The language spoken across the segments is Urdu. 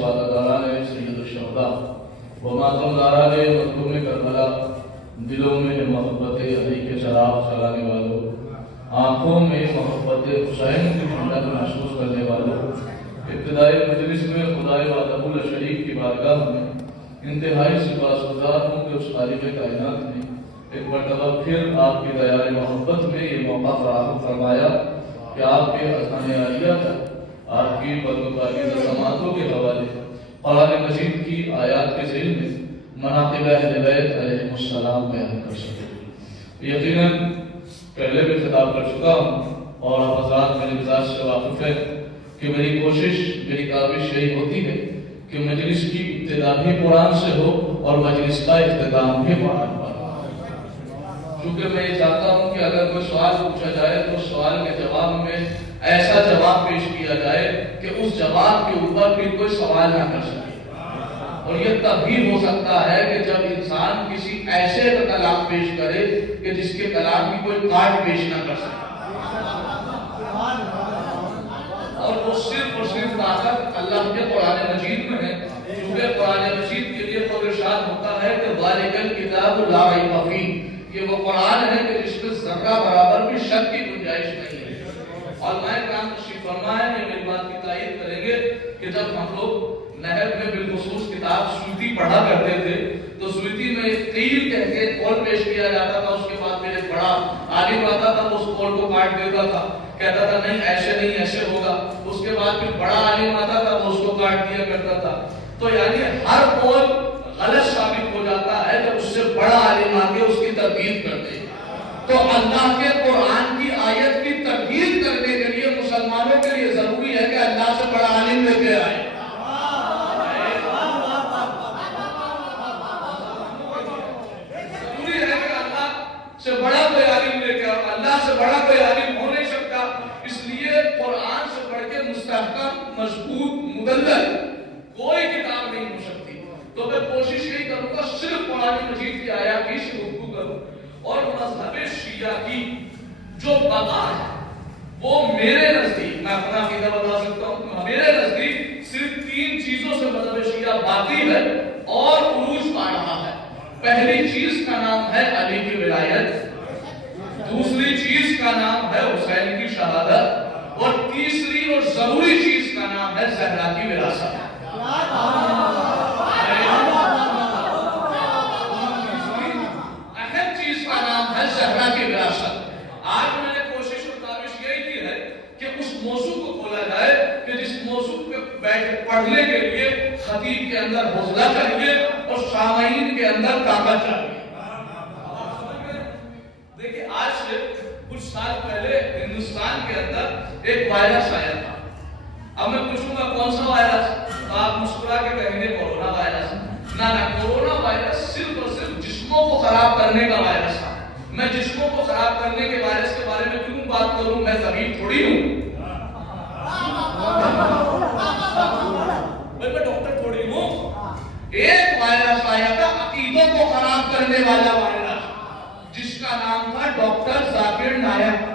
سوادگاران سید الشہداء و ماتمداران مظلوم کربلا، دلوں میں محبت علی کے چراغ جلانے والوں، آنکھوں میں محبت حسین کی ٹھنڈک محسوس کرنے والوں، ابتدائی مجلس میں خدائے وحدہ لا شریک کی بارگاہ میں انتہائی سپاسگزار ہوں کہ اس خالق کائنات نے ایک مرتبہ پھر آپ کی دیار محبت میں یہ موقع فراہم فرمایا کہ آپ کے اذان عالیہ کا آپ کی بدمقابل سماعتوں کے حوالے قرآن مجید کی آیات کے ذیل میں مناقب اہل بیت علیہ السلام بیان کر سکے۔ یقیناً پہلے بھی خطاب کر چکا ہوں اور آپ حضرات میرے مزاج سے واقف ہے کہ میری کوشش، میری کاوش یہی ہوتی ہے کہ مجلس کی ابتدا بھی قرآن سے ہو اور مجلس کا اختتام بھی قرآن پر۔ کیونکہ میں یہ چاہتا ہوں کہ اگر کوئی سوال پوچھا جائے تو سوال کے جواب میں ایسا جواب پیش کیا جائے کہ اس جواب کے اوپر پھر کوئی سوال نہ کر سکے۔ اور یہ تب بھی ہو سکتا ہے کہ جب انسان کسی ایسے کا کلام پیش کرے کہ جس کے کلام کی کوئی کاٹ پیش نہ کر سکے، اور وہ صرف طاقت اللہ کے قرآن مجید میں ہے۔ کیونکہ قرآن مجید کے لیے خود ارشاد ہوتا ہے کہ ذالک الکتاب لا ریب فیہ، یہ وہ قرآن ہے کہ جس میں ذرہ برابر بھی شک کی گنجائش نہیں ہے۔ اور میں کرام تشریف فرما ہے، یہ میری بات کی تائید کریں گے کہ جب ہم لوگ نہر میں بالخصوص کتاب سویتی پڑھا کرتے تھے تو سویتی میں ایک قیل کہہ کے قول پیش کیا جاتا تھا، اس کے بعد میرے بڑا عالم آتا تھا، اس قول کو کاٹ دیتا تھا، کہتا تھا نہیں ایسے نہیں ایسے ہوگا، اس کے بعد پھر بڑا عالم آتا تھا وہ اس کو کاٹ دیا کرتا تھا۔ تو یعنی ہر قول غلط ثابت ہو جاتا ہے جب اس سے بڑا عالم آ کے اس کی تردید کرتے ہیں۔ تو اللہ کے قرآن کی آیت کی تردید کرنے کے لیے مسلمانوں کے لیے ضروری ہے کہ اللہ سے بڑا عالم لے کے آئے۔ ضروری ہے کہ اللہ سے بڑا کوئی عالم لے کے آئے، اللہ سے بڑا کوئی عالم ہو نہیں سکتا، اس لیے قرآن سے بڑھ کے مستحکم، مضبوط، مدلل کوئی کتاب نہیں ہو سکتی۔ تو میں کوشش یہی کروں گا صرف قرآن مجید کی آیات ہی سے گفتگو کروں، اور مذہب شیعہ کی جو بقا ہے وہ میرے نزدیک، میں اپنا عقیدہ بتا سکتا ہوں، میرے نزدیک صرف 3 چیزوں سے مذہب شیعہ باقی ہے اور عروج پا رہا ہے۔ پہلی چیز کا نام ہے علی کی ولایت، دوسری چیز کا نام ہے حسین کی شہادت، اور تیسری اور ضروری چیز کا نام ہے زہرا کی وراثت۔ اہم چیز کا نام ہے زہرا کی وراثت۔ آج میں نے کوشش اور کاوش یہی کی ہے کہ اس موضوع کو کھولا جائے کہ جس موضوع پہ بیٹھ پڑھنے کے لیے خطیب کے اندر حوصلہ چاہیے اور سامعین کے اندر طاقت چاہیے۔ دیکھیں آج سے کچھ سال پہلے ہندوستان کے اندر ایک وائرس آیا تھا۔ اب میں پوچھوں گا کون سا وائرس؟ آپ مسکرا کے کہیں گے کورونا وائرس۔ نہ کورونا وائرس صرف اور صرف جسموں کو خراب کرنے کا وائرس تھا۔ میں جسموں کو خراب کرنے کے وائرس کے بارے میں کیوں بات کروں؟ میں طبیب تھوڑی ہوں، میں ڈاکٹر تھوڑی ہوں۔ ایک وائرس آیا تھا عقیدوں کو خراب کرنے والا وائرس، جس کا نام تھا ڈاکٹر ذاکر نائک۔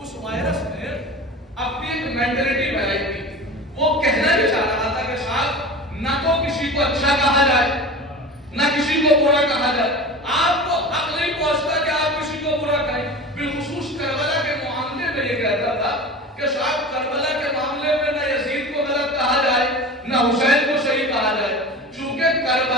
اس وائرس نے اپنی ایک مینٹلٹی بنائی تھی، وہ کہنا یہ چاہ رہا تھا کہ صاحب نہ تو کسی کو اچھا کہا جائے نہ کسی کو برا کہا جائے۔ آپ کو حق نہیں پہنچتا کہ آپ کسی کو برا کہیں۔ بالخصوص کربلا کے معاملے میں یہ کہتا تھا کہ صاحب کربلا کے معاملے میں نہ یزید کو غلط کہا جائے نہ حسین کو صحیح کہا جائے، چونکہ کربلا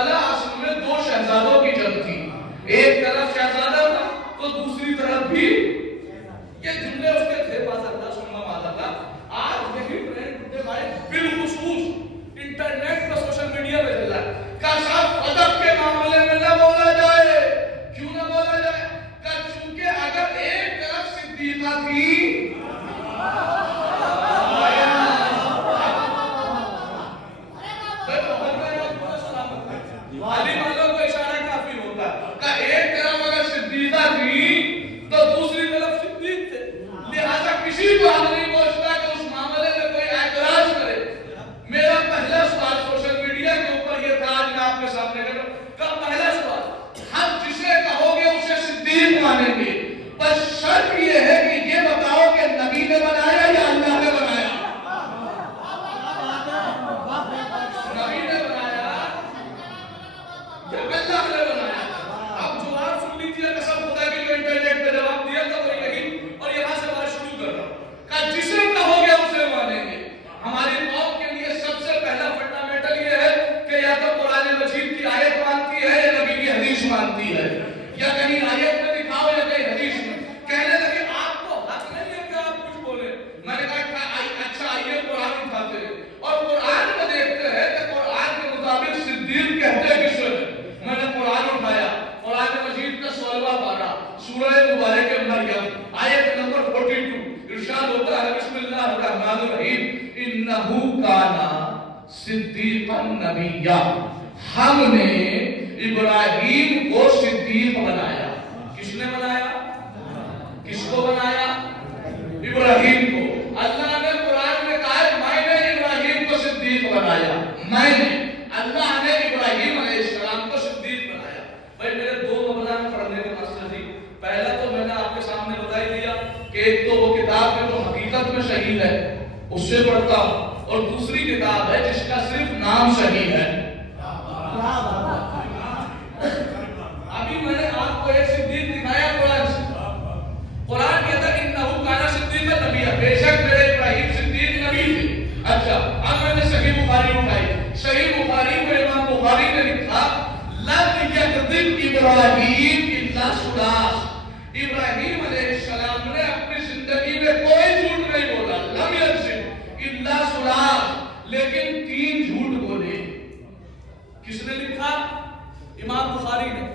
انہو کانا صدیقا نبیہ، ہم نے ابراہیم کو صدیق بنایا۔ کس نے بنایا؟ کس کو بنایا؟ ابراہیم کو۔ اللہ نے قرآن میں کہا ہے میں نے ابراہیم کو صدیق بنایا، میں نے، اللہ نے ابراہیم علیہ السلام کو صدیق بنایا۔ بھائی میرے دو مبلغ میں پڑھنے کے ماسٹر جی، پہلا تو میں نے آپ کے سامنے بتا ہی دیا کہ ایک تو وہ کتاب ہے جو حقیقت میں شہید ہے، اس سے پڑھتا ہوں، اور دوسری کتاب ہے جس کا صرف نام شہید ہے۔ ابھی میں نے آپ کو ایک صدیق دکھایا قرآن سے، قرآن کہتا ہے انہو کانا صدیقا نبیہ، بے شک میرے ابراہیم صدیق نبی تھے۔ اچھا اب میں نے صحیح بخاری اٹھائی، صحیح بخاری میں امام بخاری نے لکھا لم یکذب ابراہیم الا ثلاث، ابراہیم علیہ السلام نے اپنی زندگی میں کوئی جھوٹ نہیں بولا، لم یکذب الا ثلاث، لیکن 3 جھوٹ بولے۔ کس نے لکھا؟ امام بخاری نے۔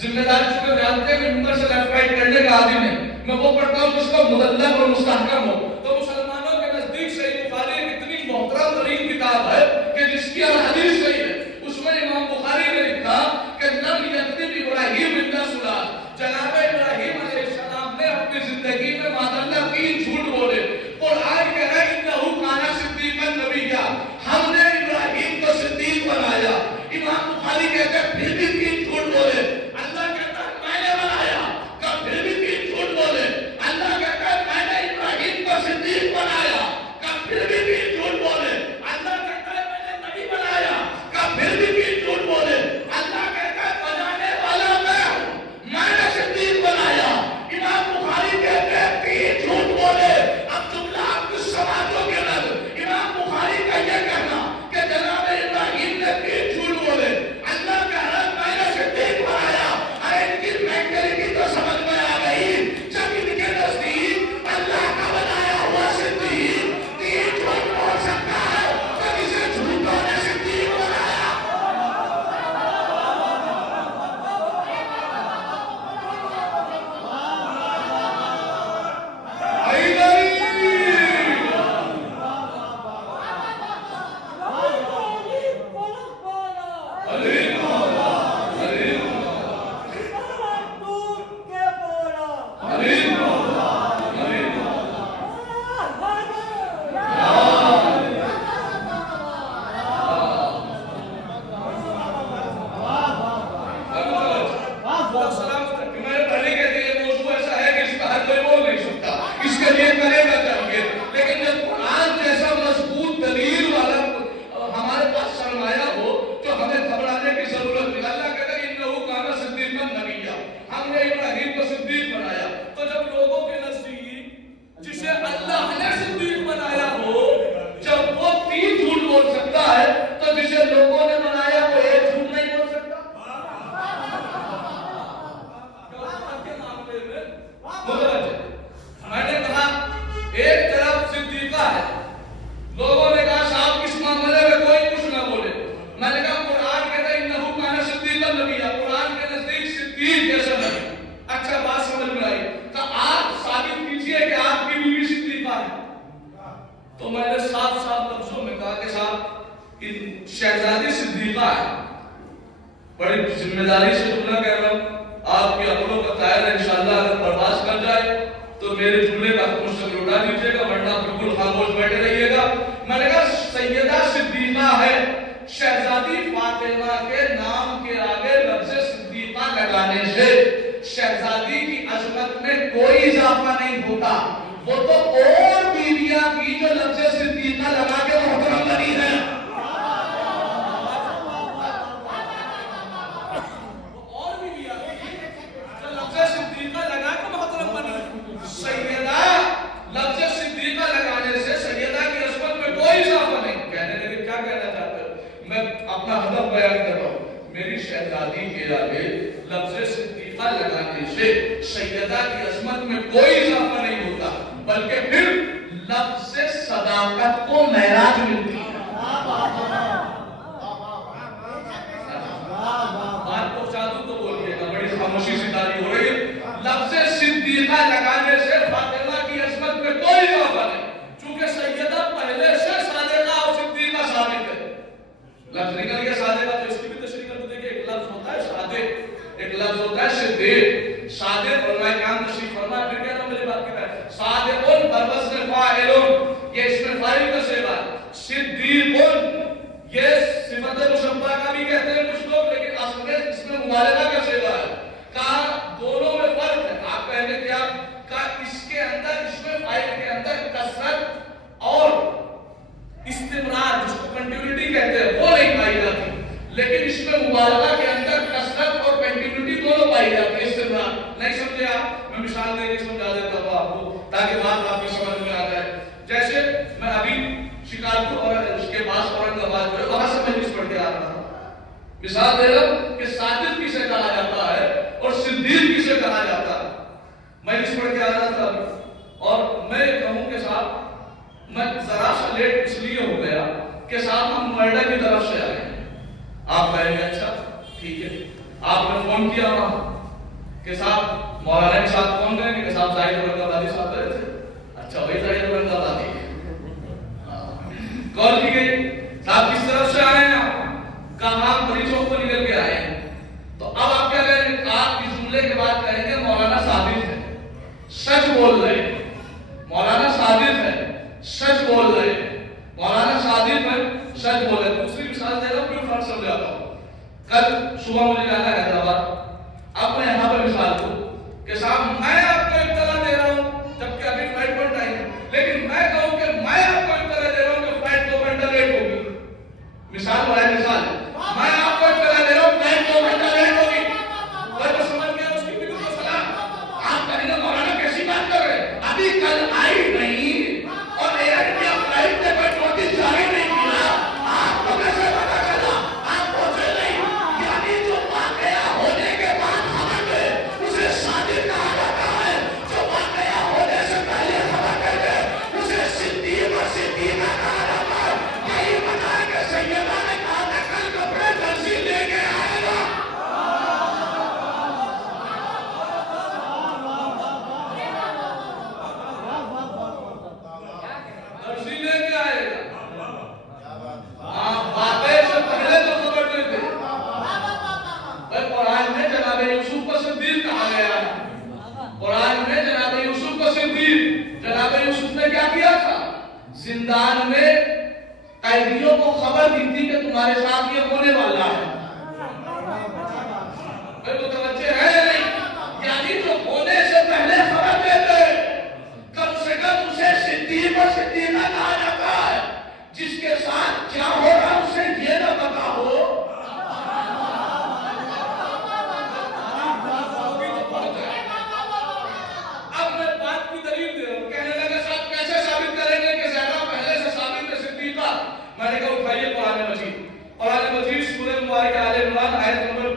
ذمہ داری چکے جانتے ہیں ممبر سے لیفٹ رائٹ کرنے کا عادی نہیں، میں وہ پڑھتا ہوں جس کا مدلل اور مستحکم ہو۔ تو مسلمانوں کے نزدیک صحیح بخاری ایک اتنی محترم ترین کتاب ہے کہ جس کی حدیث صحیح ہے، اس میں امام بخاری نے لکھا کہ لم یکذب ابراہیم الا ثلاث، جناب ابراہیم علیہ السلام نے اپنی زندگی میں معاذاللہ 3 جھوٹ بولے۔ قرآن کہہ رہا ہے انہو کانا صدیقا نبیہ، ہم نے ابراہیم کو صدیق بنایا۔ امام بخاری کہتے ہیں پھر بھی 3 جھوٹ بولے، اللہ کہتا ہے میں نے بنایا، کہ پھر بھی 3 جھوٹ بولے، اللہ کہتا ہے میں نے ابراہیم کو صدیق بنایا، کہ پھر بھی 3 جھوٹ بولے، اللہ کہتا ہے میں نے نبی بنایا، کہ پھر بھی 3 جھوٹ بولے، اللہ کہتا ہے بنانے والا میں ہوں، میں نے صدیق بنایا۔ امام بخاری کہتے ہیں 3 جھوٹ بولے۔ اب جملہ آپ کی سماجوں کے اندر امام بخاری کا یہ کہنا کہ جناب ابراہیم نے 3 جھوٹ بولے، اللہ کہہ رہا ہے میں نے صدیق بنایا، ارے ان کی مینٹلٹی تو سمجھ میں آ گئی، جب ان کے نزدیک اللہ کا بنایا ہوا صدیق 3 جھوٹ بول سکتا ہے تو اسے جھوٹوں نے صدیق بنایا۔ تو میں نے صاف لفظوں میں کہا کہ صاحب شہزادی صدیقہ ہے، بڑی ذمہ داری سے جملہ کہہ رہا ہوں، آپ کی عقلوں کا دائرہ انشاءاللہ اگر پرواز کر جائے تو میرے جملے کا حکم سے لوٹا دیجیے گا، ورنہ بالکل خاموش بیٹھے رہیے گا۔ میں نے کہا سیدہ صدیقہ ہے، شہزادی فاطمہ کے نام کے آگے لفظ صدیقہ لگانے سے شہزادی کی عظمت میں کوئی اضافہ نہیں ہوتا، وہ تو اور بیویاں کی جو لفظ صدیقہ لگا کے محترم بنی ہیں، اور بیویاں کی جو لفظ صدیقہ لگا کے محترم بنی، سیدہ لفظ صدیقہ لگانے سے سیدہ کی عظمت میں کوئی اضافہ نہیں۔ کہنے لگے کیا کہنا چاہتے ہو؟ میں اپنا ہدف بیان کر رہا ہوں، میری شہزادی کے آگے لفظ صدیقہ لگانے سے سیدہ کی عظمت میں کوئی اضافہ نہیں ہوتا، بلکہ پھر لفظ صداقت کو معراج ملتی ہے۔ بات کو چادو تو بولیے گا، بڑی خاموشی سے تاری ہو رہی ہے۔ لفظ صدیقہ لگانے سے فاطمہ کی عظمت میں کوئی اضافہ نہیں، چونکہ سیدہ پہلے سے مبالغہ کا صیغہ ہے. کہا دونوں میں فرق ہے. آپ کہیں گے کیا؟ کہا اس کے اندر، اس میں فائل کے اندر کثرت اور استمرار، جس کو کنٹینیوٹی کہتے ہیں، وہ نہیں پائی جاتی. لیکن اس میں مبالغہ کے اندر کثرت اور کنٹینیوٹی دونوں پائی جاتی ہے. استمرار نہیں سمجھے آپ؟ میں مثال دے کے سمجھا دیتا ہوں آپ کو تاکہ بات آپ کی سمجھ میں آ جائے. جیسے میں ابھی شکارپور اور اس کے پاس اورنگ آباد جو ہے وہاں سے مجلس پڑھ کے آ رہا تھا. مثال دے رہا ہوں کہ صادق کسے کہا جاتا ہے اور صدیق کسے کہا جاتا ہے. مجلس پڑھ کے آ رہا تھا اور میں کہوں کہ صاحب میں ذرا سا لیٹ اس لیے ہو گیا کہ صاحب ہم نوئیڈا کی طرف سے آئے ہیں. آپ کہیں گے اچھا ٹھیک ہے. آپ نے فون کیا وہاں کہ صاحب مولانا کے ساتھ کون گئے کہ صاحب زاہد اورنگ آبادی صاحب گئے تھے. اچھا وہی زاہد اورنگ آبادی کال کی گئی. صاحب کس طرف سے آئے ہیں آپ؟ کہاں ہم بڑی چوک کو نکل کے آئے ہیں. تو اب آپ کیا کہیں گے؟ آپ اس جملے کے بعد کہیں گے مولانا صادق ہے، سچ بول رہے ہیں. مولانا صادق ہے، سچ بول رہے ہیں. مولانا صادق ہے، سچ بول رہے ہیں. دوسری مثال دے رہا ہوں کیوں فرق سمجھاتا ہوں. کل صبح مجھے جانا ہے حیدرآباد. اب میں یہاں پر مثال دوں کہ صاحب میں آپ کو اطلاع دے رہا ہوں جبکہ ابھی فلائٹ پر ٹائم ہے، لیکن میں کہوں کہ میں آپ کو اطلاع دے رہا ہوں کہ فلائٹ 2 گھنٹہ لیٹ ہوگی. مثال بڑا مثال ہے. میں آپ کو اطلاع دے رہا ہوں فلائٹ 2 گھنٹہ لیٹ ہوگی. تو سمجھ گیا اس کی فکر و سلام. آپ کہیں گے مولانا کیسی بات کر رہے ہیں؟ ابھی کل آئی نہیں اور ایئر انڈیا فلائٹ نے کوئی نوٹس جاری نہیں کیا. آپ کو کیسے پتا چلا؟ آپ پہنچے نہیں. یعنی جو واقعہ ہونے کے بعد خبر ہے اسے صادق کہا جاتا ہے. جو واقعہ ہونے سے پہلے خبر کرے اسے صدیق اور صدیقہ کہا جاتا ہے. یہی بتا کہ سیدہ نے کہا کہ کل کپڑے درزی لے کے آئے گا. درزی لے کے آئے گا. واقعے سے پہلے تو خبر دیتے. قرآن میں جناب یوسف کو صدیق کہا گیا ہے. قرآن میں جناب یوسف کو صدیق. جناب یوسف نے کیا کیا تھا؟ زندان میں قیدیوں کو خبر دی تھی کہ تمہارے ساتھ یہ ہونے والا ہے. متوجہ ہے نہیں؟ یعنی جو ہونے سے پہلے خبر دیتے کم سے کم اسے صدیق اور صدیقہ کہا جاتا ہے. جس کے ساتھ کیا ہو رہا اسے یہ نہ پتا ہو. اب میں بات کی دلیل دے رہا ہوں. کہنے لگے صاحب کیسے ثابت کریں گے کہ زیادہ پہلے سے ثابت ہے صدیقہ؟ میں نے کہا اٹھائیے قرآن مجید. قرآن مجید سورہ مبارکہ آل عمران آیت نمبر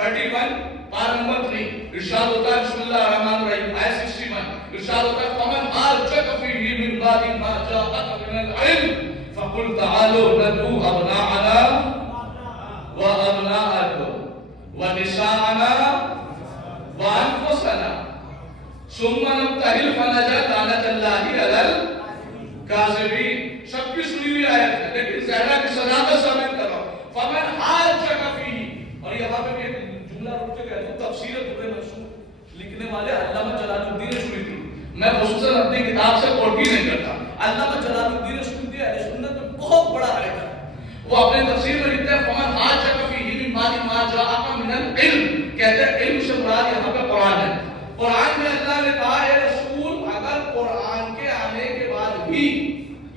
31 پارہ نمبر 3 ارشاد ہوتا ہے بسم اللہ الرحمن الرحیم آیت 61 ارشاد ہوتا ہے فمن حاجک فیہ من بعد ما جاءک من العلم فقل تعالوا ندعو ابناءنا وابناءکم ونساءنا وانفسنا ثم نبتہل فنجعل لعنۃ اللہ علی الکاذبین. سب کی سنی ہوئی آیت ہے لیکن زہرا کی صداقت ثابت کر رہا ہوں. فمن حاجک فیہ. اور یہاں پہ ایک جملہ رک کے کہتا ہوں تفسیر درر منصور لکھنے والے علامہ جلال الدین سیوطی. میں خصوصاً اپنی کتاب سے کوٹ بھی نہیں کرتا. علامہ جلال الدین سیوطی اہل سنت میں بہت بڑا رائٹر ہے. وہ اپنے تفسیر میں لکھتے ہیں فمن حاجک فیہ من بعد ما جاءک من العلم. کہتے ہیں علم سے مراد یہاں پہ قرآن ہے. قرآن میں اللہ نے کہا ہے رسول اگر قرآن کے آنے کے بعد بھی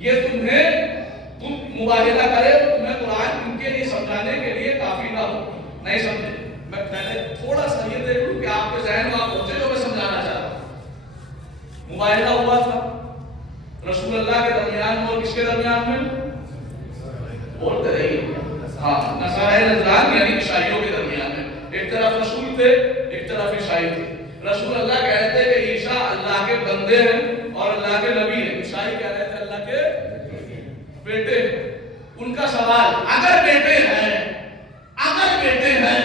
یہ تم مباہلہ کرے تو تمہیں قرآن ان کے لیے سمجھانے کے لیے کافی نہ ہو. نہیں سمجھے؟ میں پہلے تھوڑا سا یہ دیکھ لوں کہ آپ کے ذہن میں آپ پہنچے جو میں سمجھانا چاہ رہا ہوں. مباہلہ ہوا تھا رسول اللہ کے درمیان میں اور کس کے درمیان میں؟ بولتے رہیے. ہاں نصارہ نجران یعنی عیسائیوں کے درمیان میں. ایک طرف رسول تھے ایک طرف عیسائی تھے. رسول اللہ کہتے کہ عیسیٰ اللہ کے بندے ہیں اور اللہ کے نبی ہیں. عیسائی کہہ رہے تھے اللہ کے بیٹے ہیں. ان کا سوال اگر بیٹے ہیں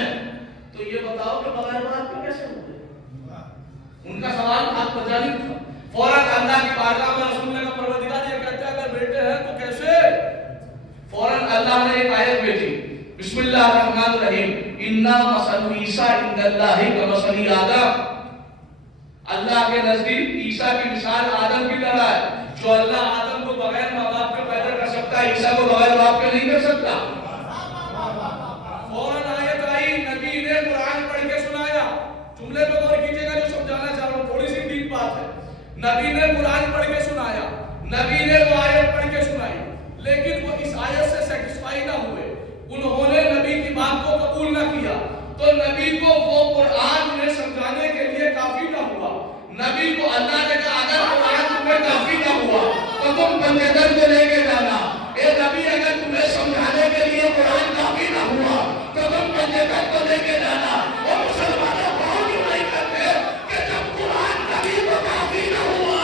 تو یہ بتاؤ کہ بغیر باپ کے کیسے ہوئے؟ ان کا سوال آپ کو جانب تھا. فوراً اللہ کی بارگاہ میں رسول اللہ کا پروردگار یہ کہتے ہیں اگر بیٹے ہیں تو کیسے؟ فوراً اللہ نے ایک آیت بھیجی بسم اللہ الرحمن الرحیم انا مثل عیسیٰ عند اللہ کمثل آدم. اللہ کے نزدیک عیسیٰ کی مثال آدم کی طرح ہے. جو اللہ آدم کو بغیر ماں باپ کے پیدا کر سکتا ہے عیسیٰ کو بغیر باپ کے نہیں کر سکتا. فوراً آیت آئی نبی نے قرآن نبی نے قرآن پڑھ کے سنایا، نبی نے وہ آیت پڑھ کے سنائی، لیکن وہ اس آیت سے سیٹسفائی نہ ہوئے، انہوں نے نبی کی بات کو قبول نہ کیا، تو نبی کو وہ قرآن انہیں سمجھانے کے لیے کافی نہ ہوا۔ نبی کو اللہ نے کہا اگر قرآن تمہیں کافی نہ ہوا تو تم بندر کو لے کے جانا۔ اے نبی اگر تمہیں سمجھانے کے لیے قرآن کافی نہ ہوا تو تم بندر کو لے کے جانا۔ اور مسلمانوں کو کیوں نہیں کرتے کہ جب قرآن نبی کو کافی نہ ہوا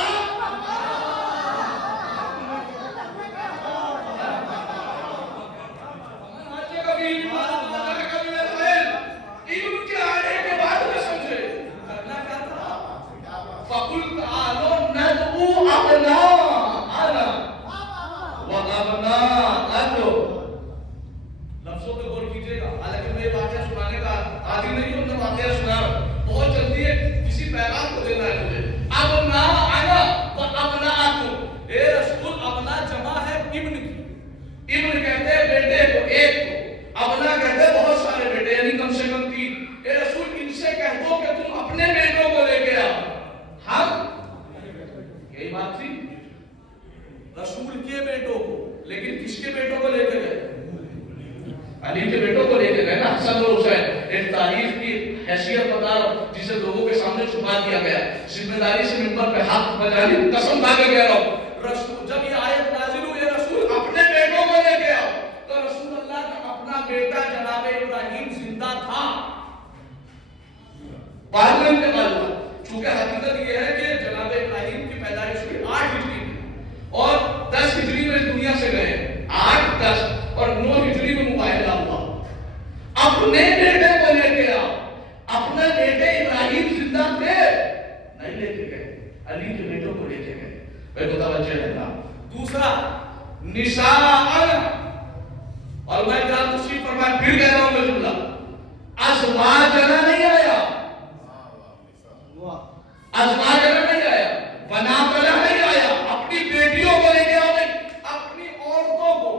لفظوں پہ غور کیجیے گا، حالانکہ میں واقعہ سنانے کا عادی نہیں ہوں، میں واقعہ سنا رہا ہوں، بہت جلدی ہے، کسی پیغام کو دینا ہے مجھے۔ ابنا انا و ابناءکم، اے رسول ابنا جمع ہے ابن کی، ابن کہتے ہیں بیٹے کو، ایک کو، ابنا کہتے ہیں بہت سارے بیٹے، یعنی کم سے کم 3۔ اے رسول ان سے کہہ دو کہ تم اپنے بیٹوں کو لے کے آؤ۔ ہم یہی بات تھی، رسول کے بیٹوں کو، لیکن کس کے بیٹوں کو لے کے گئے؟ علی کے بیٹوں کو لے کے گئے نا، حسن اور حسین۔ ایک تعریف کی حیثیت بتا رہا ہوں جسے لوگوں کے سامنے چھپا دیا گیا، ذمہ داری سے منبر پہ ہاتھ بجانی قسم کھا کے کہہ رہا ہوں، رسول جب یہ آیت نازل ہوئی رسول اپنے بیٹوں کو لے کے آؤ، تو رسول اللہ کا اپنا بیٹا جناب ابراہیم زندہ تھا۔ بعد میں ان کے معلومات، چونکہ حقیقت یہ ہے کہ جناب ابراہیم کی پیدائش ہوئی 8 ہجری میں اور 10 ہجری میں دنیا سے گئے، 8 10 اور 9 ہجری میں مباہلہ ہوا۔ اپنے بیٹے کو لے کے آؤ، اپنے بیٹے ابراہیم زندہ تھے نہیں لے کے گئے، علی کے بیٹوں کو لے کے گئے۔ میں متوجہ رہنا۔ دوسرا نساء، اور میں جان تشریف فرمائے پھر کہہ رہا ہوں میں جملہ، ازواجنا نہیں آیا، ازواجنا نہیں آیا، بناتنا نہیں آیا، اپنی بیٹیوں کو لے کے آؤ نہیں، اپنی عورتوں کو۔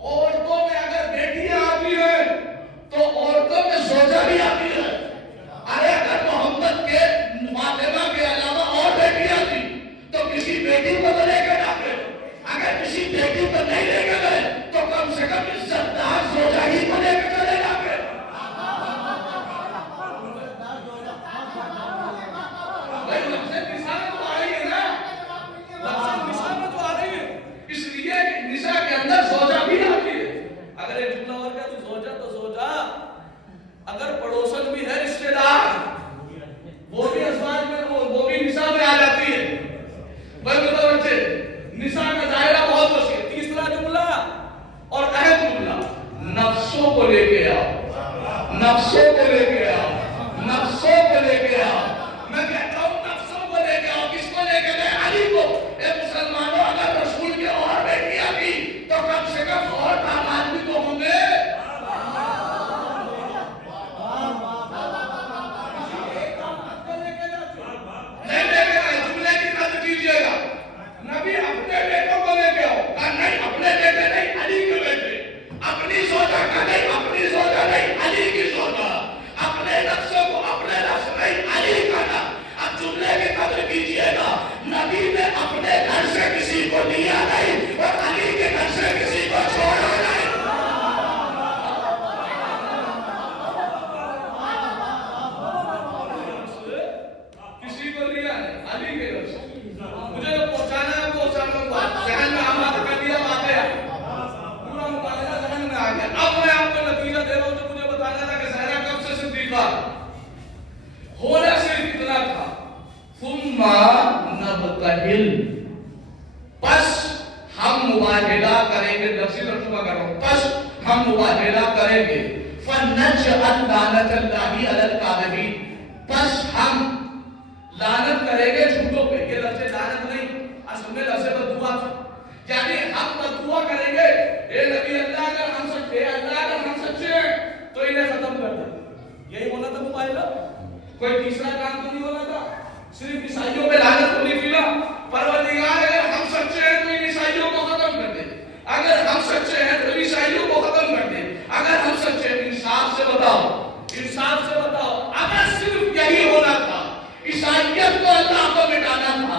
عورتوں میں اگر بیٹیاں آتی ہیں تو عورتوں میں زوجہ بھی آتی ہے۔ ارے اگر محمد کے فاطمہ کے علاوہ اور بیٹیاں تھی تو کسی بیٹی کو تو لے کے جاتے، اگر کسی بیٹی کو نہیں لے کے گئے تو کم سے کم عزت دار زوجہ ہی کو لے کے چلے جاتے۔ اگر پڑوسن بھی ہے رشتہ دار وہ بھی ازواج میں وہ بھی نساء میں آ جاتی ہے۔ بھائی متوجہ، نساء کا دائرہ بہت وسیع ہے۔ تیسرا جملہ اور اہم جملہ، نفسوں کو لے کے آؤ، نفسوں کو لے کے آؤ، نفسوں کو لے کے آؤ۔ میں کہتا ہوں نفسوں کو لے کے آؤ، کس کو لے کے گئے؟ علی کو۔ اے مسلمانوں، اگر رسول کی اور بیٹیاں بھی تو کم سے کم اور داماد بھی تو ہوں گے۔ نبی اپنے بیٹوں کو لے کے آؤ، کہا نہیں اپنے بیٹے نہیں، علی کے بیٹے، اپنی زوجہ کا نہیں، اپنی زوجہ نہیں، علی کی زوجہ، اپنے نفسوں کو اپنے نفس نہیں، علی کا نفس۔ اب جملے کی قدر کیجئے گا، نبی نے اپنے گھر سے کسی کو لیا نہیں اور علی کے گھر سے کسی کو چھوڑا نہیں۔ کسی کو لیا نہیں، علی کے گھر سے۔ مجھے پہنچانا ہے پہنچانا ہوں، ذہن میں آمادہ کر دیا واقعہ، پورا مطالعہ ذہن میں آ گیا۔ اب میں آپ کو نتیجہ دے رہا ہوں جو مجھے بتانا تھا کہ زہرا کب سے صدیقہ، ہونا صرف اتنا تھا، ثم نبتہل، بس ہم مباہلہ کریں گے، لفظی ترجمہ کر رہا ہوں، بس ہم مباہلہ کریں گے، فنجعل لعنت اللہ علی الکاذبین، بس ہم لعنت کریں گے جھوٹوں پہ۔ یہ لفظ لعنت نہیں، اصل میں لفظ بددعا تھا، یعنی ہم بددعا کریں گے، اے نبی اللہ اگر ہم سچے ہیں، اللہ اگر ہم سچے ہیں تو انہیں ختم کر دیں۔ یہی ہونا تھا مباہلہ، کوئی تیسرا کام تو نہیں ہونا تھا، صرف عیسائیوں پہ لعنت ہونی تھی نا۔ پروردگار اگر ہم سچے ہیں تو ان عیسائیوں کو ختم کر دے، اگر ہم سچے ہیں تو عیسائیوں کو ختم کر دے، اگر ہم سچے ہیں۔ انصاف سے بتاؤ، انصاف سے بتاؤ، اگر صرف یہی ہونا تھا، عیسائیت کو اللہ کو مٹانا تھا،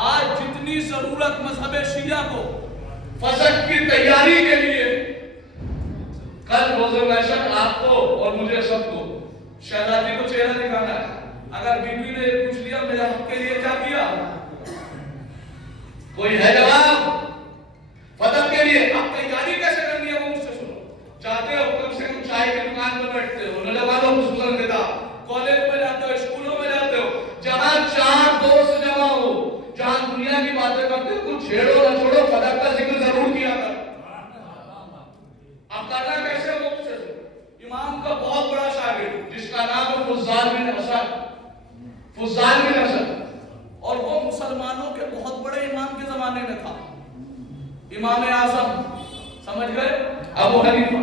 آج جتنی ضرورت مذہب شیعہ کو فجر کی تیاری کے لیے، کل روز محشر آپ کو اور مجھے سب کو شہزادی کو چہرہ دکھانا ہے. اگر بیوی نے یہ پوچھ لیا میرے حق کے لیے کیا کیا، کوئی ہے جواب؟ فجر کے لیے اب تیاری کیسے کرنی ہے وہ مجھ سے سنو. چاہتے ہو کم سے کم چائے کی دکان پر بیٹھتے ہو، نوجوانوں کو خصوصاً دیتا، کالج میں جاتے ہو، اسکولوں میں جاتے ہو، جہاں چار دوست جمع ہو، جہاں دنیا کی باتیں کرتے ہو، کچھ چھیڑو نہ چھوڑو فجر کا ذکر ضرور کیا کر. اب کرنا کیسے وہ مجھ سے سنو. امام کا بہت بڑا شاگرد جس کا نام ہے فضال بن حسن، فضال بن حسن، اور وہ مسلمانوں کے بہت بڑے امام کے زمانے میں تھا، امام اعظم، سمجھ گئے، ابو حنیفہ.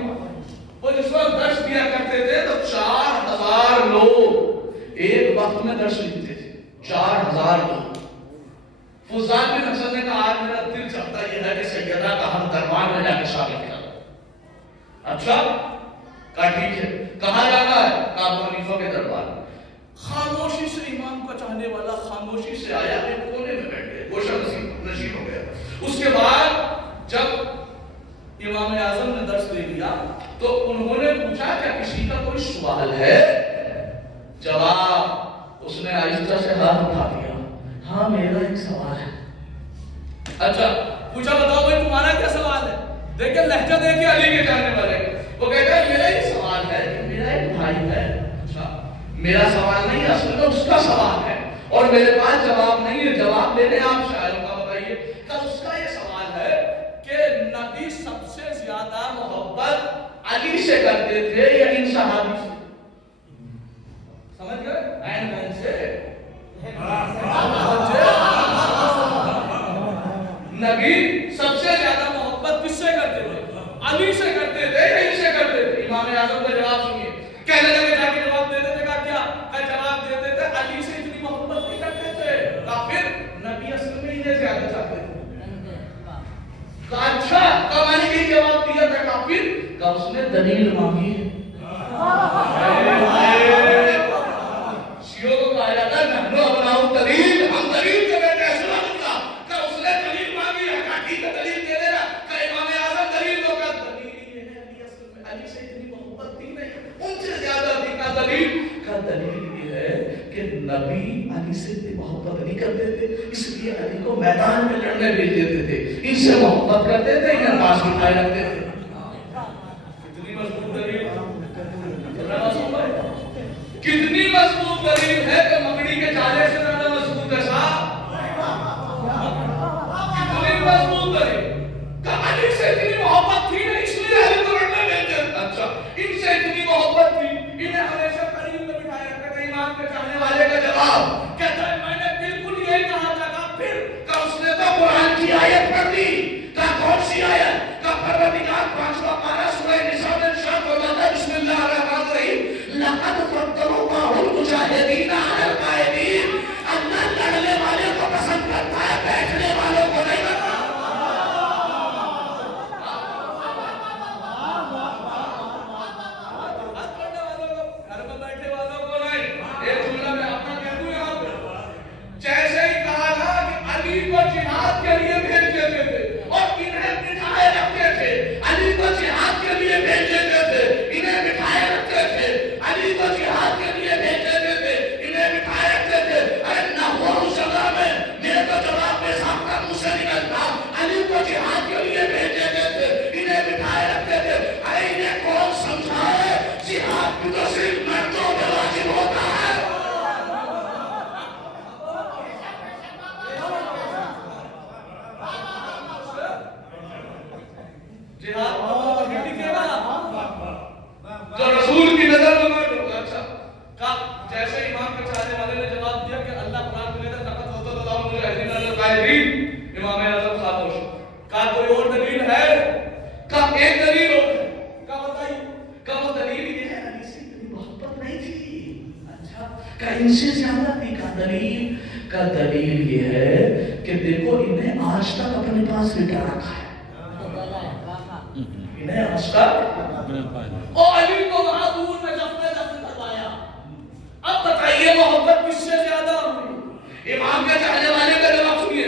وہ جس وقت درس دیا کرتے تھے تو 4000 لوگ ایک وقت میں درس لیتے تھے، 4000 لوگ. فضال بن حسن نے کہا آج میرا دل چاہتا یہ ہے کہ سیدہ کا ہم دربار میں جا کے شامل کریں. اچھا کہا ٹھیک ہے، کہاں جانا ہے؟ کہا ابو حنیفہ کے دربار. خاموشی سے امام کا چاہنے والا خاموشی سے آیا، ایک کونے میں بیٹھ گئے، گوشہ نشین ہو گیا. اس کے بعد جب امام اعظم نے درس دے دیا تو انہوں نے پوچھا کیا کسی کا کوئی سوال ہے؟ جواب اس نے آہستہ سے ہاتھ اٹھا دیا، ہاں میرا ایک سوال ہے. اچھا پوچھا بتاؤ بھائی تمہارا کیا سوال ہے؟ دیکھیں لہجہ دیکھیں علی کے جاننے والے. وہ کہتا ہے میرا یہ سوال ہے کہ میرا ایک بھائی ہے. اچھا میرا سوال نہیں، اصل میں اس کا سوال ہے اور میرے پاس جواب نہیں ہے، جواب لے لیں آپ شاعروں کا. بتائیے کہ اس کا یہ سوال ہے کہ نبی سب سے زیادہ محبت علی سے کرتے تھے یا ان صحابی سے؟ سمجھ گئے؟ عین بین سے نبی سب سے زیادہ محبت کس سے کرتے تھے؟ علی سے کرتے تھے یا ان سے کرتے تھے؟ امام اعظم کا جواب سنیے. کہنے لگے جا کے جواب دیتے تھے. کہا کیا؟ کہا جواب دیتے تھے علی سے اتنی محبت نہیں کرتے تھے. کہا پھر نبی اصل میں انہیں زیادہ چاہتے تھے. کہا اچھا، کہا میں نے یہی جواب دیا تھا. کہا پھر؟ کہا اس نے دلیل مانگی. شیعوں کو کہا جاتا ہے نحن ابناء دلیل، ہم دلیل کے بیٹے ہیں. سنا لگا کہ اس نے دلیل مانگی ہے. کہا ٹھیک ہے دلیل دے دینا. کہ امام اعظم دلیل دو. کہ دلیل یہ ہے علی اصل میں علی سے اتنی محبت تھی نہیں، ان سے زیادہ تھی. کا دلیل؟ کا دلیل یہ ہے کہ نبی علی سے اتنی محبت نہیں کرتے تھے، اس لیے علی کو میدان میں لڑنے بھیج دیتے تھے. ان سے محبت کرتے تھے، انہیں پاس بٹھائے رکھتے تھے. کتنی مضبوط دلیل، کتنی مضبوط دلیل ہے کہ مکڑی کے جالے سے زیادہ مضبوط ہے صاحب. کتنی مضبوط دلیل کہ علی سے اتنی محبت تھی نہیں، اس لیے علی کو لڑنے بھیجتے. اچھا ان سے اتنی محبت تھی، انہیں ہمیشہ قریب میں بٹھائے رکھا تھا. امام کے چاہنے والے کا جواب کہتا ہے میں نے بالکل یہی کہا تھا. کہا پھر؟ کہ اس نے تو قرآن کی آیت پڑھ دی. کہا کون سی آیت؟ کہا پروردگار 5واں پارہ سورہ نساء میں ارشاد فرماتا ہے بسم اللہ الرحمن الرحیم لقد فضل اللہ المجاہدین علی القاعدین. اللہ لڑنے والے کو پسند کرتا ہے، بیٹھنے والوں کو نہیں کرتا. جیسے ہی کہا تھا کہ علی کو جہاد کے لیے بھیج دیتے تھے اور انہیں بٹھائے رکھتے تھے. علی کو جہاد کے لیے بھیج دیتے تھے، انہیں بٹھائے رکھتے تھے. علی کو جہاد کے لیے بھیج دیتے تھے، انہیں بٹھائے رکھتے تھے. ارے نہ ہوا مسلمان میں میرے تو جواب میں سامنے منہ سے نکلتا. علی کو جہاد کے لیے بھیج دیتے تھے، انہیں بٹھائے رکھتے تھے. ارے انہیں کون سمجھائے جہاد بھی تو صرف مردوں پہ واجب ہوتا ہے. جو رسول کی نظر میں مرد ہوگا. اچھا کہا جیسے امام کے چاہنے والے نے جواب دیا کہ اللہ قرآن میں کہتا ہے لقد فضل اللہ المجاہدین علی القاعدین. امام اعظم خاموش. کہا کوئی اور دلیل ہے؟ کہا ایک دلیل اور ہے. کہا بتائیے. کہا وہ دلیل یہ ہے علی سے اتنی محبت نہیں تھی. اچھا کہا ان سے زیادہ تھی. کہا دلیل؟ کا دلیل یہ ہے کہ دیکھو انہیں آج تک اپنے پاس بٹھا رکھا ہے. انہیں آج تک اور علی کو وہاں دور میں دفن کروایا. اب بتائیے محبت کس سے زیادہ ہوئی؟ امام کے چاہنے والے کا جواب سنیے.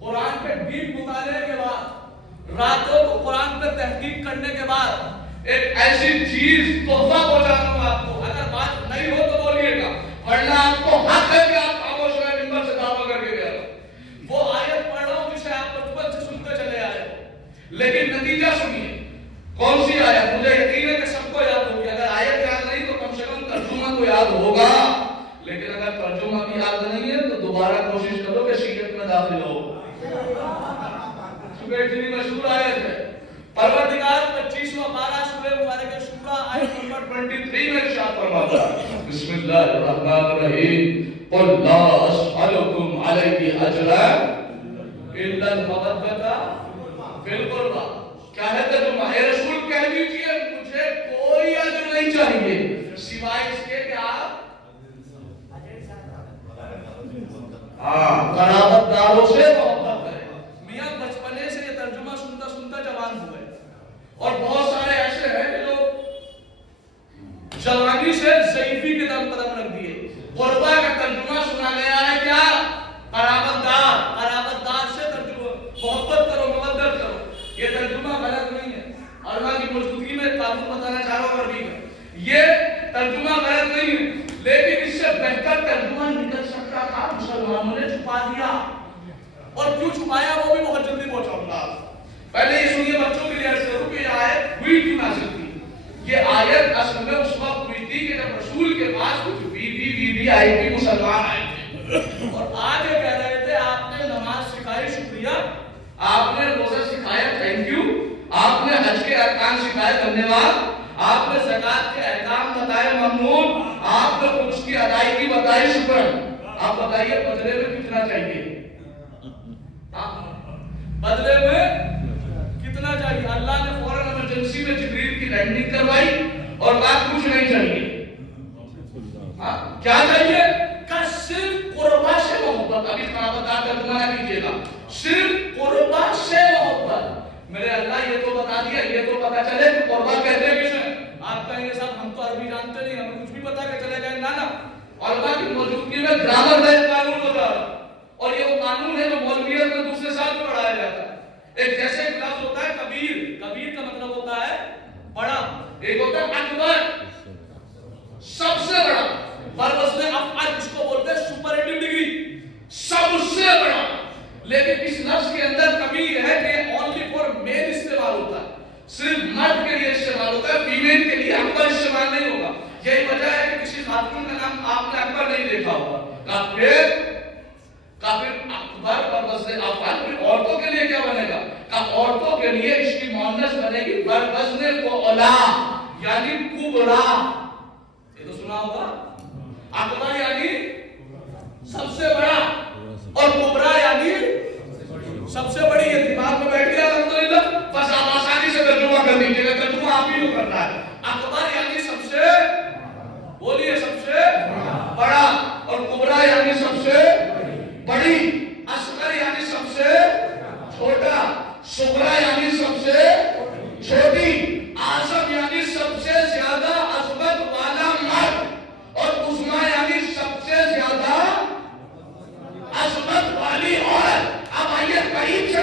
قرآن پہ ڈیپ مطالعے کے بعد، راتوں کو قرآن پہ تحقیق کرنے کے بعد ایک ایسی چیز تحفہ پہنچانا ہوں آپ کو. اگر بات نہیں ہو تو بولیے گا، ورنہ آپ کو حق ہے کہ آپ خاموش رہیں، منبر سے دعویٰ کر کے گئے. وہ آیت پڑھ رہا ہوں جسے آپ بچپن سے سنتے چلے آئے ہو، لیکن نتیجہ سنیے. کون سی آیت؟ مجھے یقین ہے کہ سب کو یاد ہوگی. اگر آیت یاد نہیں تو کم سے کم ترجمہ تو یاد ہوگا، لیکن اگر ترجمہ بھی یاد نہیں ہے تو دوبارہ کوشش کرو کہ شریعت میں داخل ہو. چونکہ اتنی مشہور آیت ہے. پروردگار 25واں پارہ سورہ مبارکہ شورا آیت نمبر 23 میں ارشاد فرماتا ہے، بسم اللہ الرحمن الرحیم، قل لا اسألکم علیہ اجرا الا المودۃ فی القربى. کیا ہے ترجمہ؟ اے رسول کہہ دیجئے مجھے کوئی اجر نہیں چاہیے سوائے اس کے کہ آپ قرابت داروں سے محبت کریں. میاں بچپنے سے یہ ترجمہ سنتا سنتا جوان ہوئے، اور بہت سارے ایسے ہیں جو جوانی سے ضعیفی کے دم قدم رکھ دیے. قربہ کا ترجمہ سنا گیا ہے کیا؟ قرابت دار. قرابت دار سے ترجمہ محبت کرو، مودت کرو. یہ ترجمہ غلط نہیں ہے، اور میں کی موجودگی میں قانون بتانا چاہ رہا ہوں. اور بھی یہ ترجمہ غلط نہیں ہے، لیکن اس سے بہتر ترجمہ نکل سکتا تھا. مسلمانوں نے چھپا دیا، اور کیوں چھپایا وہ بھی بہت جلدی پہنچاؤں گا. پہلے یہ سنیے بچوں کے لیے عرض کروں کہ یہ آیت ہوئی کیوں نازل تھی. یہ آیت اصل میں اس وقت ہوئی تھی کہ جب رسول کے پاس کچھ بیوی آئی تھی، مسلمان آئے تھے، اور آج یہ کہہ رہے تھے آپ نے نماز سکھائی شکریہ، آپ نے روزہ سکھایا تھینک یو، آپ نے حج کے ارکان سکھائے دھنیہ واد، آپ نے زکات کے احکام بتائے ممنون، آپ نے خود کی ادائیگی بتائی شکر. آپ بتائیے بدلے میں کتنا چاہیے؟ بدلے میں کتنا چاہیے؟ اللہ نے فوراً ایمرجنسی میں جبریل کی لینڈنگ کروائی اور بات کچھ نہیں چاہیے. کیا چاہیے؟ کہ صرف قربہ سے محبت. ابھی قرابت دار ترجمہ نہ کیجیے گا، صرف قربہ سے محبت. میرے اللہ یہ تو بتا دیا، یہ تو پتا چلے کہ قربہ کہتے ہیں کس ہے. آپ کہیں گے صاحب ہم تو عربی جانتے نہیں، ہمیں کچھ بھی پتا کہ چلے گئے. نا علماء کی موجودگی میں گرامر کا ایک قانون ہوتا ہے، اور یہ وہ قانون ہے جو مولویت میں دوسرے سال میں پڑھایا جاتا ہے. ایک جیسے ایک لفظ ہوتا ہے کبیر. کبیر کا مطلب ہوتا ہے بڑا. ایک ہوتا ہے اکبر، سب سے بڑا. بروزن افعال جس کو بولتے ہیں سپرلیٹو ڈگری، سب سے بڑا. لیکن اس لفظ کے اندر کمی یہ ہے کہ اونلی فار میل استعمال ہوتا ہے، صرف مرد کے لیے استعمال ہوتا ہے، فیمیل کے لیے اکبر استعمال نہیں ہوگا. یہی وجہ ہے کہ کسی خاتون کا نام آپ نے اکبر نہیں دیکھا ہوگا. کافر اکبر پر وزن افعال. پھر عورتوں کے لیے کیا بنے گا؟ کہ عورتوں کے لیے اس کی مؤنث بنے گی بر وزن قعلا، یعنی کبرا. یہ تو سنا ہوگا. اکبر یعنی سب سے بڑا، اور کبرا یعنی سب سے بڑی. یہ دماغ میں بیٹھ گیا الحمدللہ. بس آپ آسانی سے ترجمہ کر دیجیے گا، ترجمہ آپ ہی کو کرنا ہے. اکبر یعنی سب سے، بولیے سب سے بڑا، اور کبرا یعنی سب سے بڑی. اصغر یعنی سب سے چھوٹا، صغرا یعنی سب سے چھوٹی، اعظم یعنی سب سے زیادہ عظمت والا مرد، اور عظمی یعنی سب سے زیادہ عظمت والی عورت. اب آئیے قریب سے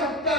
70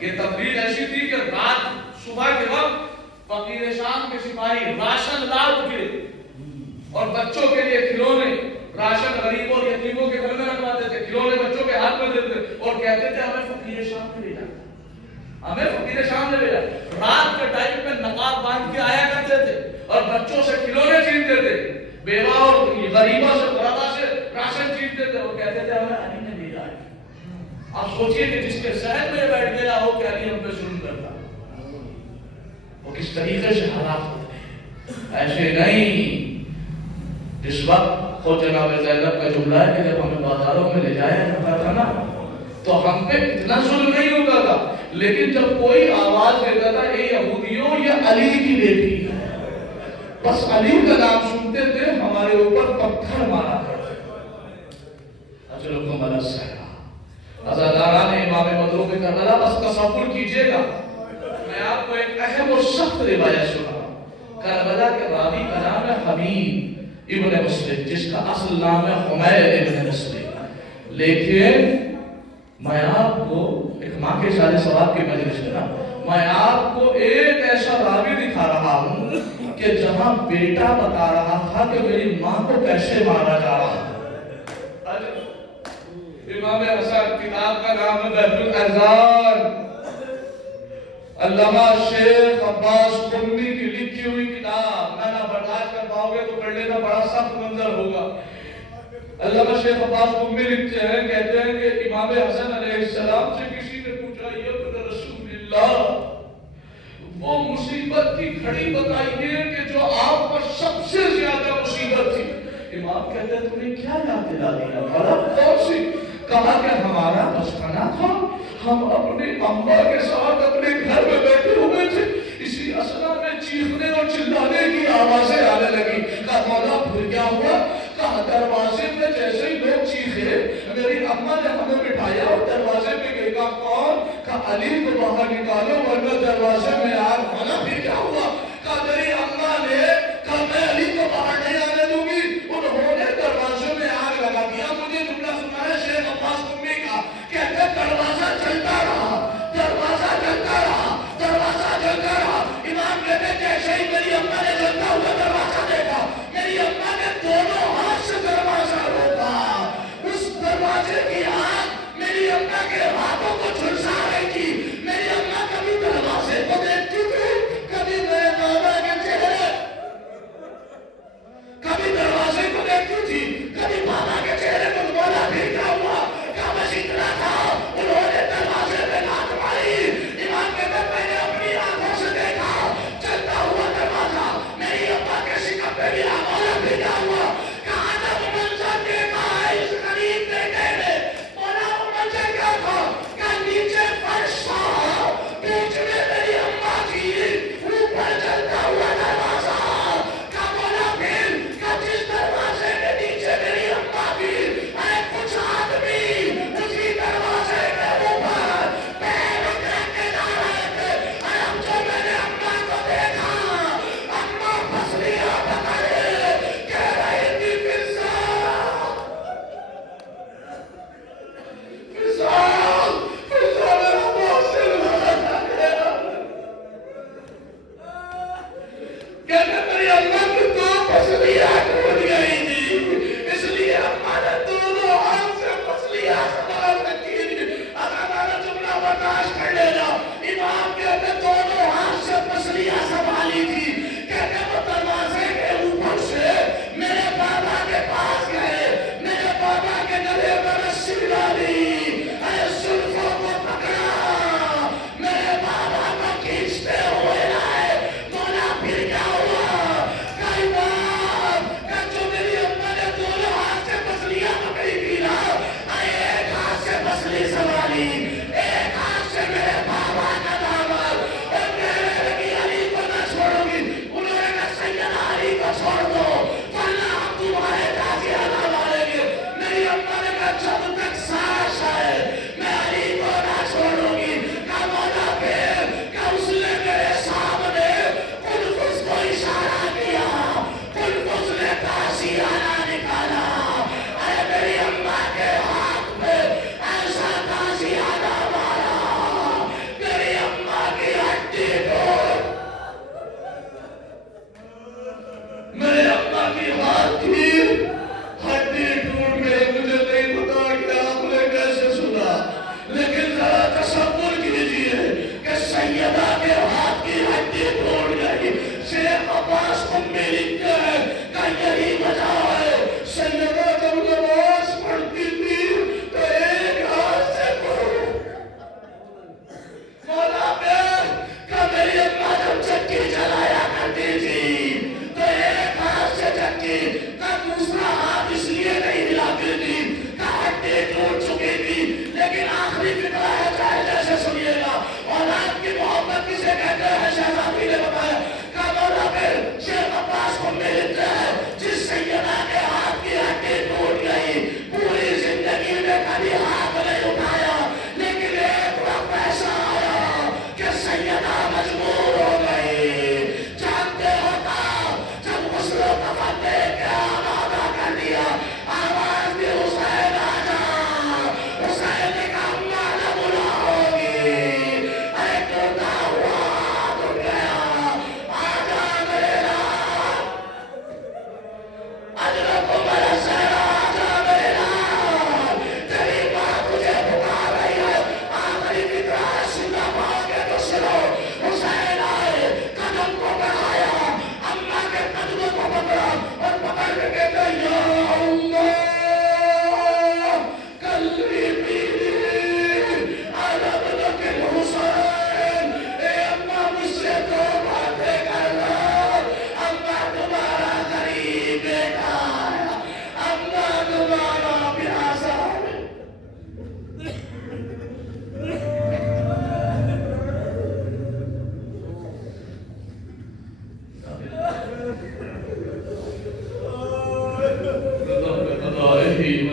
یہ تبلیغ ایسی تھی کہ رات صبح کے وقت فقیر شام کے سپاہی راشن لاد گرے اور بچوں کے لیے کھلونے راشن غریبوں اور یتیموں کے گھر میں رکھواتے تھے, کھلونے بچوں کے ہاتھ میں دیتے اور کہتے تھے ہمیں فقیر شام نے بھیجا, ہمیں فقیر شام نے بھیجا. رات کے ٹائم میں نقاب باندھ کے آیا کرتے تھے اور بچوں سے کھلونے چھینتے تھے, بیوہ اور غریبہ سے غربا سے راشن چھینتے تھے اور کہتے تھے ہمیں علی نے بھیجا ہے. آپ سوچئے کہ جس کے ذہن میں بیٹھ گیا ہو کہ علی ہم پہ ظلم کرتا, وہ کس طریقے سے حالات ہوتے ہیں. ایسے نہیں. اس وقت خود جناب زینب کا جملہ ہے کہ جب ہمیں بازاروں میں لے جایا جاتا تھا نا تو ہم پہ اتنا ظلم نہیں ہوتا تھا, لیکن جب کوئی آواز دیتا تھا اے یہودیوں یہ علی کی بیٹی ہے, بس علی کا نام سنتے تھے ہمارے اوپر پتھر مارا کرتے. اجرکم علی الصحابہ عزاداران امام مدعو میں کربلا. بس تصور کیجئے گا, میں آپ کو ایک اہم اور سخت روایت سنا. کربلا کے راوی کا نام ہے حبیب ابن مسلم, جس کا اصل نام ہے حمیر ابن مسلم. لیکن میں آپ کو ایک ماں کے سارے ثواب کی مجلس ہے نا, میں آپ کو ایک ایسا راوی دکھا رہا ہوں کہ جہاں بیٹا بتا رہا تھا کہ میری ماں کو کیسے مارا جا رہا ہے. امام حسن کتاب کا نام ہے بحر الاذان, علامہ شیخ عباس قمی کی لکھی ہوئی کتاب. میں نہ برداشت کر پاؤ گے تو پڑھ لینا, بڑا سخت منظر ہوگا. علامہ شیخ عباس قمی لکھتے ہیں, کہتے ہیں کہ امام حسن علیہ السلام سے کسی نے پوچھا یا رسول اللہ وہ مصیبت کی گھڑی بتائیے کہ جو آپ پر سب سے زیادہ مصیبت تھی. امام کہتے ہیں تمہیں کیا یاد دلا دیا, بڑا کون سی. کہا کہ ہمارا بچپنا تھا, ہم اپنی اماں کے ساتھ اپنے گھر میں بیٹھے ہوئے تھے, اسی اثنا میں چیخنے اور چلانے کی آوازیں آنے لگی. کہا مولا پھر کیا ہوا. کہا دروازے میں جیسے ہی لوگ چیخے میری اماں نے ہمیں بٹھایا اور دروازے پہ گئے. کہا کون. کہا علی کو باہر نکالو ورنہ دروازے میں آگ. مولا پھر کیا ہوا. کہا میری اماں نے کہا میں علی کو باہر نہیں آنے دوں گی, انہوں نے دروازے میں آگ لگا دیا. مجھے جملہ سنا ہے شیخ عباس قمی کا, کہتے دروازہ چلتا رہا, دروازہ چلتا رہا, دروازہ چلتا رہا. امام کہتے جیسے ہی میری اماں نے جلتا ہوا دروازہ دیکھا, میری اماں نے دونوں ہاتھ سے دروازہ روکا. اس دروازے کی آگ میری اماں کے ہاتھوں کو جھلسا رہی تھی. میری اماں کبھی دروازے کو دیکھتی تھی, کبھی میرے بابا کے چہرے, کبھی دروازے کو دیکھتی تھی, کبھی بابا کے چہرے کو. مولا پھر کیا ہوا. کہا میں اتنا تھا, انہوں نے دروازے پہ لات ماری. امام کہتے میں نے اپنی آنکھوں سے دیکھا چلتا ہوا دروازہ میری اماں کے شکم پہ گرا. مولا پھر کیا ہوا. کہا جب منظر دیکھا ہے اس غریب بیٹے نے. مولا وہ منظر کیا تھا. کہا نیچے فرش تھا, بیچ میں میری اماں تھی, اوپر چلتا ہوا دروازہ. کہا مولا پھر کہا جس دروازے کے نیچے میری اماں تھی کچھ آدمی اسی دروازے کے اوپر پیر رکھ کے جا رہے تھے. اب جو میں نے اماں کو دیکھا, اماں پسلیاں پکڑے کہہ رہی تھی فضال فضال فضال میرا محسن بنا گیا. کہتے میری اماں کی دو پسلیاں ٹوٹ گئی تھی, اس لیے اماں نے دونوں ہاتھ سے پسلیاں سنبھال رکھی تھی. ہمارا جملہ برداشت کر لینا. امام کہتے دونوں ہاتھ سے پسلیاں سنبھالی تھی. کہتے وہ دروازے کے اوپر سے میرے بابا کے پاس گئے, میرے بابا کے گلے میں رسی ڈالی, زلفوں کو پکڑا, میرے بابا کو کھینچتے ہوئے لائے. مولا پھر کیا ہوا. کئی بار کہ جو میری اماں نے دونوں ہاتھ سے پسلیاں پکڑی تھی نا, ایک ہاتھ سے پسلی سنبھالی, ایک ہاتھ سے میرے بابا کا دامن, اور کہنے لگی علی کو نہ چھوڑوں گی. انہوں نے کہا سیدنا علی کو چھوڑ دو ورنہ ہم تمہارے تازیانہ ماریں گے. میری اماں نے کہا جب تک سانس ہے میں علی کو نہ چھوڑوں گی. کہا مولا پھر کہ اس نے میرے سامنے قلفز کو اشارہ کیا, قلفز نے تازیانہ نکالا. اے میری اماں کے ہاتھ میں ایسا تازیانہ رضا بقضائه